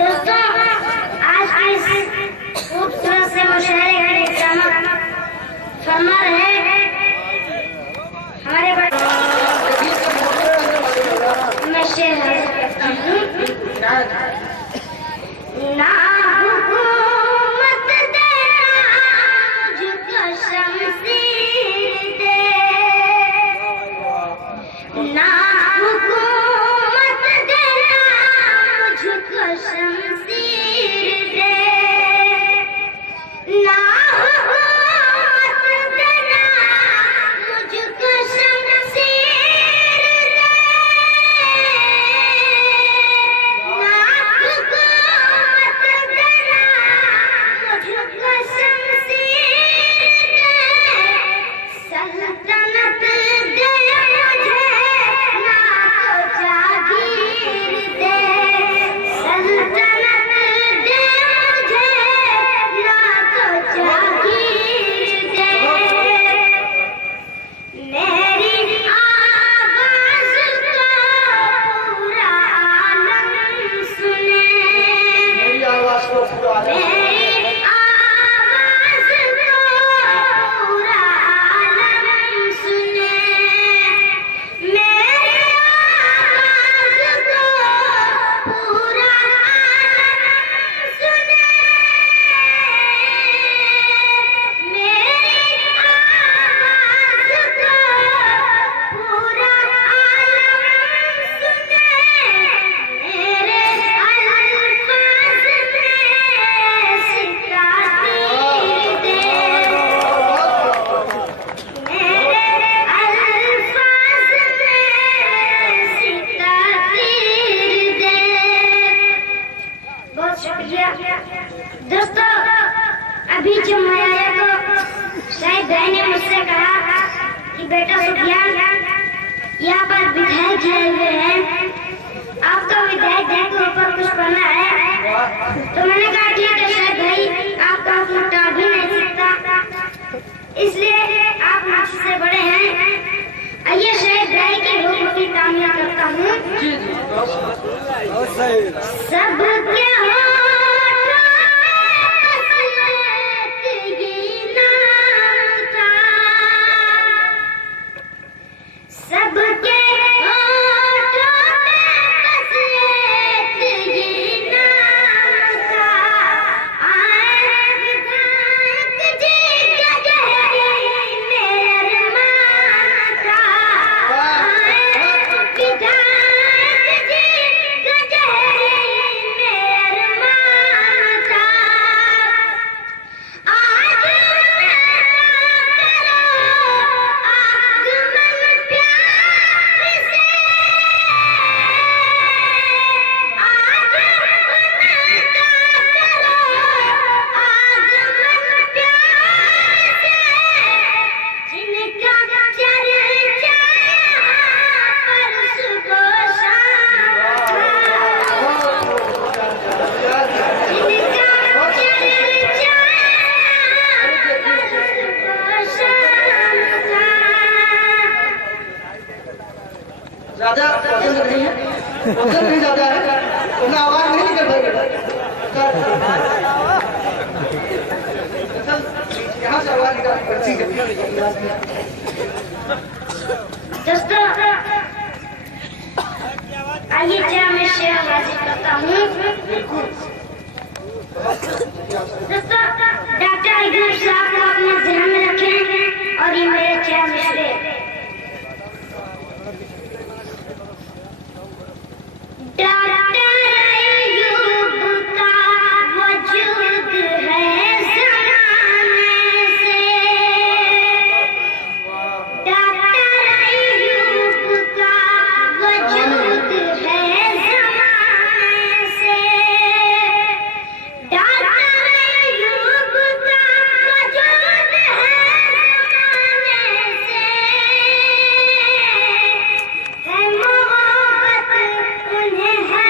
दोस्तों, आज इस खूबसूरत से मुशायरे का ड्रामा फरमा रहे हमारे मैं शेर हाजिर करता हूँ। ना हुकूमत देना मुझको शमशीर दे, ना हुकूमत देना मुझको शमशीर दे, ना हुकूमत देना मुझको शमशीर दे, ना हुकूमत देना मुझको शमशीर दे, सल्तनत दे मुझे ना तो जागीर दे, सल्तनत दे मुझे ना तो जागीर दे, मेरी आवाज़ को पूरा आलम सुने, मेरी आवाज़ को पूरा आलम सुने, मेरी आवाज़ को पूरा आलम सुने, मेरी आवाज़ को पूरा आलम सुने, मेरे अल्फाज़ में सितारे दे, मेरे अल्फाज़ में सितारे दे। बहुत शुक्रिया दोस्तों। अभी जो माया को शायद भाई ने मुझसे कहा कि बेटा सुफियान यहाँ पर विधायक आए हुए हैं, आपका विधायक जी के ऊपर कुछ पढ़ना है, तो मैंने कहा ठीक है शायद भाई, आपका मुट्ठा भी नहीं सकता, इसलिए आप मुझसे बड़े हैं। आइए शायद भाई के हुक्म की तामील करता हूँ। सब क्या सबके होठों पे बस एक ही नाम था, आए विधायक जी का गहरी मेहरबान था, आए विधायक जी का गहरी मेहरबान था, आज ज्यादा पसंद नहीं है, पसंद नहीं ज्यादा है, उन्हें आवाज नहीं निकल पाएगी। यहाँ से आवाज निकाल, ठीक है। दोस्तों, आइए क्या मैं शेर हाजिर करता हूँ। दोस्तों, डॉक्टर अयूब साहब को अपने ध्यान में रखें और ये मेरे चार मिसरे। डॉक्टर अयूब का वजूद है ज़माने से, डॉक्टर अयूब का वजूद है ज़माने से, डॉक्टर अयूब का वजूद है ज़माने से, है मोहब्बत उन्हें है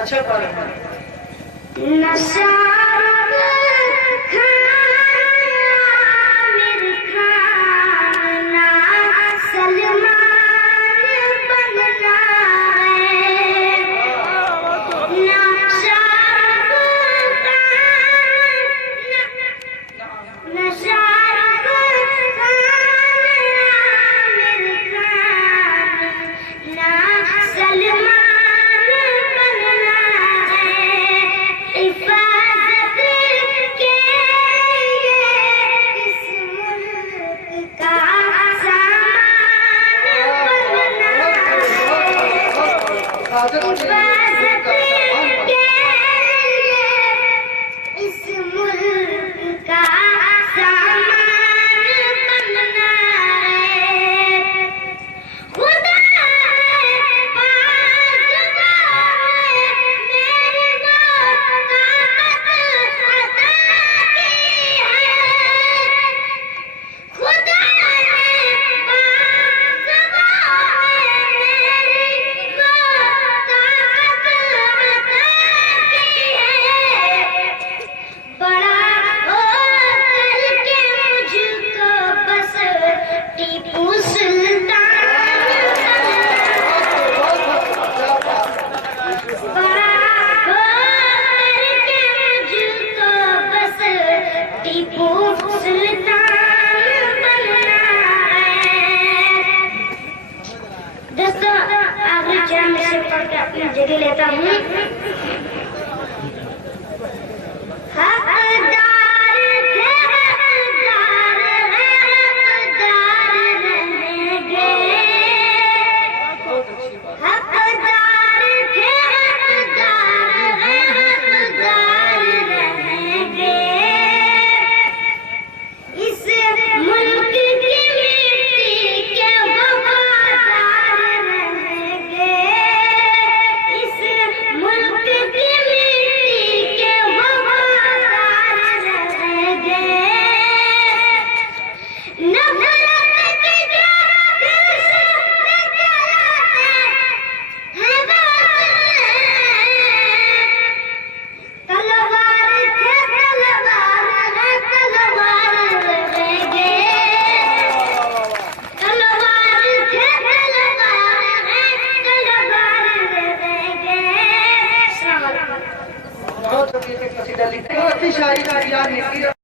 अच्छा पा रहे हैं। नशा दोस्तों आखिरी चरण में से पढ़ के अपनी जगह लेता हूँ। बहुत शायरी का ज्ञान